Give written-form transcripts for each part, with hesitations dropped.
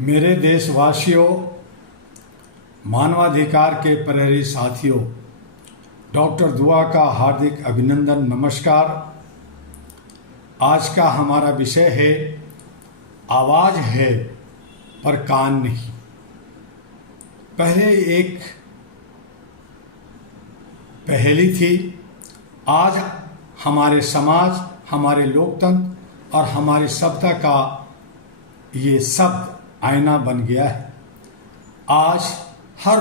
मेरे देशवासियों, मानवाधिकार के प्रहरी साथियों, डॉक्टर दुआ का हार्दिक अभिनंदन, नमस्कार। आज का हमारा विषय है आवाज़ है पर कान नहीं। पहले एक पहेली थी, आज हमारे समाज, हमारे लोकतंत्र और हमारी सभ्यता का ये शब्द आईना बन गया है। आज हर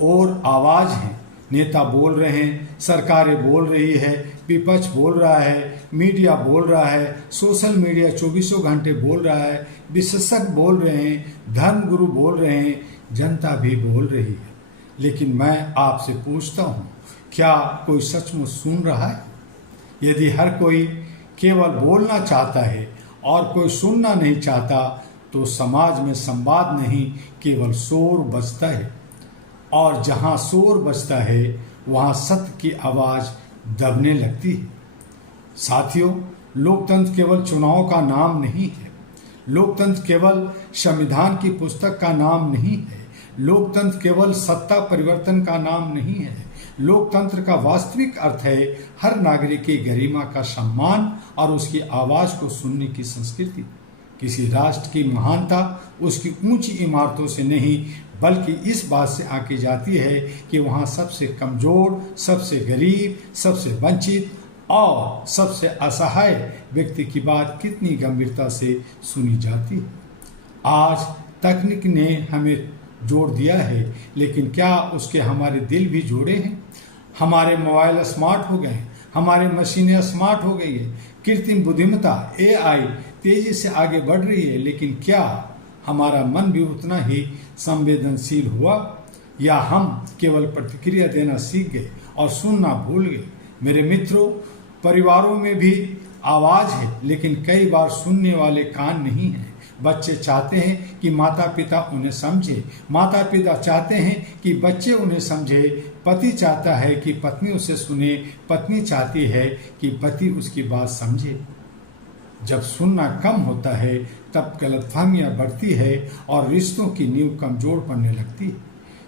ओर आवाज़ है, नेता बोल रहे हैं, सरकारें बोल रही है, विपक्ष बोल रहा है, मीडिया बोल रहा है, सोशल मीडिया 24 घंटे बोल रहा है, विशेषज्ञ बोल रहे हैं, धर्मगुरु बोल रहे हैं, जनता भी बोल रही है। लेकिन मैं आपसे पूछता हूँ, क्या कोई सचमुच सुन रहा है? यदि हर कोई केवल बोलना चाहता है और कोई सुनना नहीं चाहता, तो समाज में संवाद नहीं, केवल शोर बजता है। और जहाँ शोर बजता है वहाँ सत्य की आवाज़ दबने लगती है। साथियों, लोकतंत्र केवल चुनाव का नाम नहीं है, लोकतंत्र केवल संविधान की पुस्तक का नाम नहीं है, लोकतंत्र केवल सत्ता परिवर्तन का नाम नहीं है। लोकतंत्र का वास्तविक अर्थ है हर नागरिक की गरिमा का सम्मान और उसकी आवाज़ को सुनने की संस्कृति। किसी राष्ट्र की महानता उसकी ऊंची इमारतों से नहीं, बल्कि इस बात से आंकी जाती है कि वहाँ सबसे कमज़ोर, सबसे गरीब, सबसे वंचित और सबसे असहाय व्यक्ति की बात कितनी गंभीरता से सुनी जाती है। आज तकनीक ने हमें जोड़ दिया है, लेकिन क्या उसके हमारे दिल भी जोड़े हैं? हमारे मोबाइल स्मार्ट हो गए हैं, हमारी मशीनें स्मार्ट हो गई है, कृत्रिम बुद्धिमत्ता AI तेजी से आगे बढ़ रही है, लेकिन क्या हमारा मन भी उतना ही संवेदनशील हुआ, या हम केवल प्रतिक्रिया देना सीख गए और सुनना भूल गए? मेरे मित्रों, परिवारों में भी आवाज़ है, लेकिन कई बार सुनने वाले कान नहीं हैं। बच्चे चाहते हैं कि माता पिता उन्हें समझे, माता पिता चाहते हैं कि बच्चे उन्हें समझे, पति चाहता है कि पत्नी उसे सुने, पत्नी चाहती है कि पति उसकी बात समझे। जब सुनना कम होता है तब गलतफहमियां बढ़ती है और रिश्तों की नींव कमजोर पड़ने लगती है।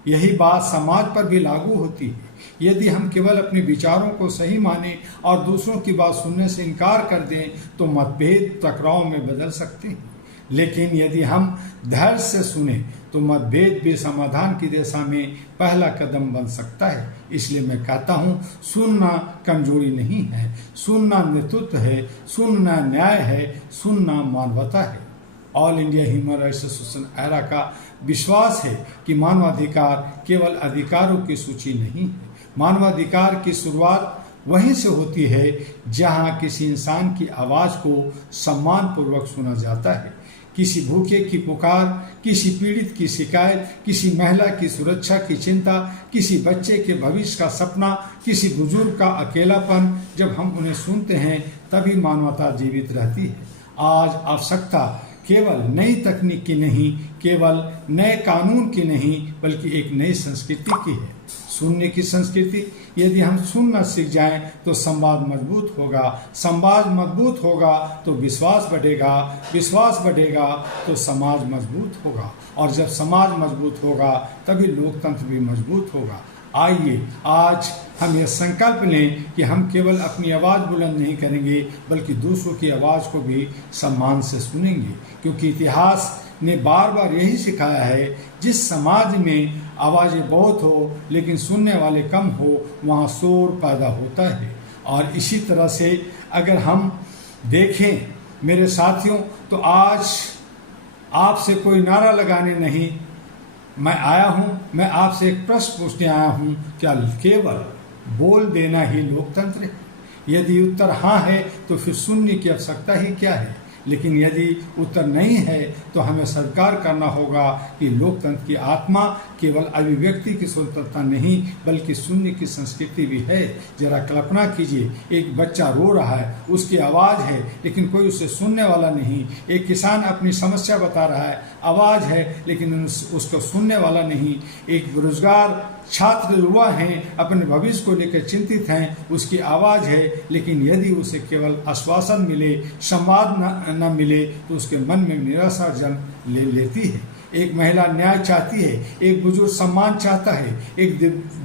यही बात समाज पर भी लागू होती है। यदि हम केवल अपने विचारों को सही माने और दूसरों की बात सुनने से इनकार कर दें तो मतभेद टकराव में बदल सकते हैं। लेकिन यदि हम धैर्य से सुने तो मतभेद भी समाधान की दिशा में पहला कदम बन सकता है। इसलिए मैं कहता हूँ, सुनना कमजोरी नहीं है, सुनना नेतृत्व है, सुनना न्याय है, सुनना मानवता है। All India human rights association era का विश्वास है कि मानवाधिकार केवल अधिकारों की सूची नहीं है। मानवाधिकार की शुरुआत वहीं से होती है जहाँ किसी इंसान की आवाज़ को सम्मानपूर्वक सुना जाता है। किसी भूखे की पुकार, किसी पीड़ित की शिकायत, किसी महिला की सुरक्षा की चिंता, किसी बच्चे के भविष्य का सपना, किसी बुजुर्ग का अकेलापन, जब हम उन्हें सुनते हैं तभी मानवता जीवित रहती है। आज आवश्यकता केवल नई तकनीक की नहीं, केवल नए कानून की नहीं, बल्कि एक नई संस्कृति की है, सुनने की संस्कृति। यदि हम सुनना सीख जाएं तो संवाद मजबूत होगा, संवाद मजबूत होगा तो विश्वास बढ़ेगा, विश्वास बढ़ेगा तो समाज मजबूत होगा, और जब समाज मजबूत होगा तभी लोकतंत्र भी मजबूत होगा। आइए आज हम यह संकल्प लें कि हम केवल अपनी आवाज़ बुलंद नहीं करेंगे, बल्कि दूसरों की आवाज़ को भी सम्मान से सुनेंगे, क्योंकि इतिहास ने बार बार यही सिखाया है, जिस समाज में आवाज़ें बहुत हो लेकिन सुनने वाले कम हो, वहाँ शोर पैदा होता है। और इसी तरह से अगर हम देखें मेरे साथियों, तो आज आपसे कोई नारा लगाने नहीं मैं आया हूँ, मैं आपसे एक प्रश्न पूछने आया हूँ, क्या केवल बोल देना ही लोकतंत्र है? यदि उत्तर हाँ है तो फिर सुनने की आवश्यकता ही क्या है? लेकिन यदि उत्तर नहीं है तो हमें स्वीकार करना होगा कि लोकतंत्र की आत्मा केवल अभिव्यक्ति की स्वतंत्रता नहीं, बल्कि सुनने की संस्कृति भी है। जरा कल्पना कीजिए, एक बच्चा रो रहा है, उसकी आवाज़ है लेकिन कोई उसे सुनने वाला नहीं। एक किसान अपनी समस्या बता रहा है, आवाज़ है लेकिन उसको सुनने वाला नहीं। एक बेरोजगार छात्र युवा हैं, अपने भविष्य को लेकर चिंतित हैं, उसकी आवाज़ है, लेकिन यदि उसे केवल आश्वासन मिले, संवाद न मिले, तो उसके मन में निराशा लेती है। एक महिला न्याय चाहती है, एक बुजुर्ग सम्मान चाहता है, एक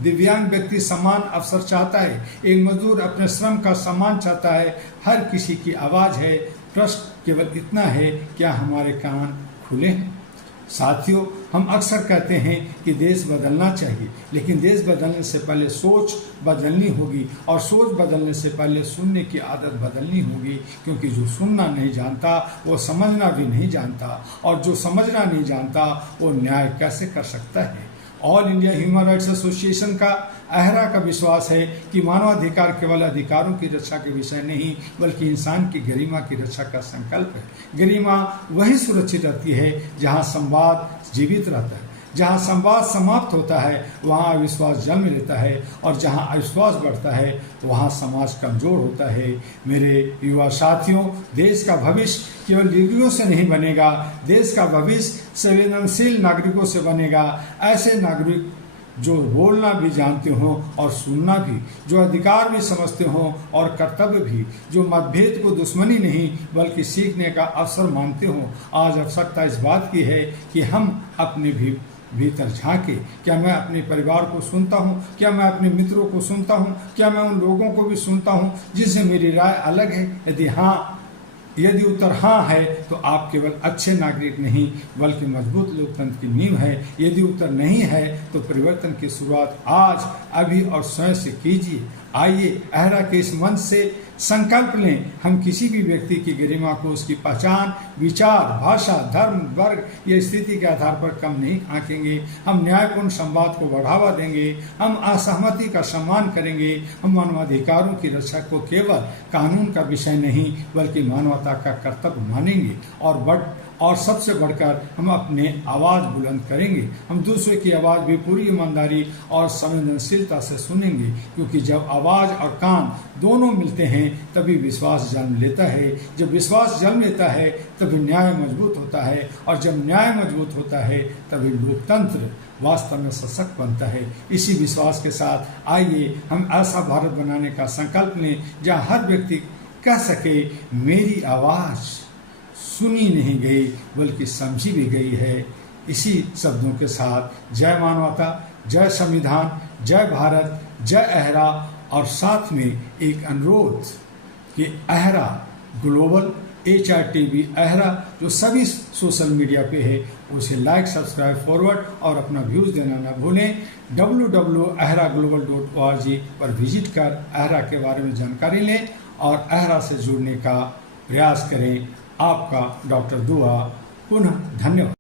दिव्यांग व्यक्ति समान अवसर चाहता है, एक मजदूर अपने श्रम का सम्मान चाहता है। हर किसी की आवाज़ है। प्रश्न केवल इतना है, क्या हमारे कान खुले हैं? साथियों, हम अक्सर कहते हैं कि देश बदलना चाहिए, लेकिन देश बदलने से पहले सोच बदलनी होगी, और सोच बदलने से पहले सुनने की आदत बदलनी होगी, क्योंकि जो सुनना नहीं जानता वो समझना भी नहीं जानता, और जो समझना नहीं जानता वो न्याय कैसे कर सकता है। All India human rights association का अहरा का विश्वास है कि मानवाधिकार केवल अधिकारों की रक्षा के विषय नहीं, बल्कि इंसान की गरिमा की रक्षा का संकल्प है। गरिमा वही सुरक्षित रहती है जहां संवाद जीवित रहता है। जहां संवाद समाप्त होता है वहां अविश्वास जन्म लेता है, और जहां अविश्वास बढ़ता है वहां समाज कमजोर होता है। मेरे युवा साथियों, देश का भविष्य केवल डिग्रियों से नहीं बनेगा, देश का भविष्य संवेदनशील नागरिकों से बनेगा। ऐसे नागरिक जो बोलना भी जानते हों और सुनना भी, जो अधिकार भी समझते हों और कर्तव्य भी, जो मतभेद को दुश्मनी नहीं बल्कि सीखने का अवसर मानते हों। आज आवश्यकता इस बात की है कि हम अपने भीतर झांके। क्या मैं अपने परिवार को सुनता हूँ? क्या मैं अपने मित्रों को सुनता हूँ? क्या मैं उन लोगों को भी सुनता हूँ जिनसे मेरी राय अलग है? यदि उत्तर हाँ है तो आप केवल अच्छे नागरिक नहीं बल्कि मजबूत लोकतंत्र की नींव है। यदि उत्तर नहीं है तो परिवर्तन की शुरुआत आज, अभी और स्वयं से कीजिए। आइए अहरा के इस मंच से संकल्प लें, हम किसी भी व्यक्ति की गरिमा को उसकी पहचान, विचार, भाषा, धर्म, वर्ग या स्थिति के आधार पर कम नहीं आंकेंगे। हम न्यायपूर्ण संवाद को बढ़ावा देंगे, हम असहमति का सम्मान करेंगे, हम मानवाधिकारों की रक्षा को केवल कानून का विषय नहीं बल्कि मानवता का कर्तव्य मानेंगे, और सबसे बढ़कर हम अपने आवाज़ बुलंद करेंगे। हम दूसरे की आवाज़ भी पूरी ईमानदारी और संवेदनशीलता से सुनेंगे, क्योंकि जब आवाज़ और कान दोनों मिलते हैं तभी विश्वास जन्म लेता है। जब विश्वास जन्म लेता है तभी न्याय मजबूत होता है, और जब न्याय मजबूत होता है तभी लोकतंत्र वास्तव में सशक्त बनता है। इसी विश्वास के साथ आइए हम ऐसा भारत बनाने का संकल्प लें जहाँ हर व्यक्ति कह सके, मेरी आवाज़ सुनी नहीं गई बल्कि समझी भी गई है। इसी शब्दों के साथ जय मानवता, जय संविधान, जय भारत, जय अहरा, और साथ में एक अनुरोध कि अहरा ग्लोबल HRTV अहरा जो सभी सोशल मीडिया पे है उसे लाइक, सब्सक्राइब, फॉरवर्ड और अपना व्यूज़ देना ना भूलें। www.ahraglobal.org पर विजिट कर अहरा के बारे में जानकारी लें और अहरा से जुड़ने का प्रयास करें। आपका डॉक्टर दुआ। पुनः धन्यवाद।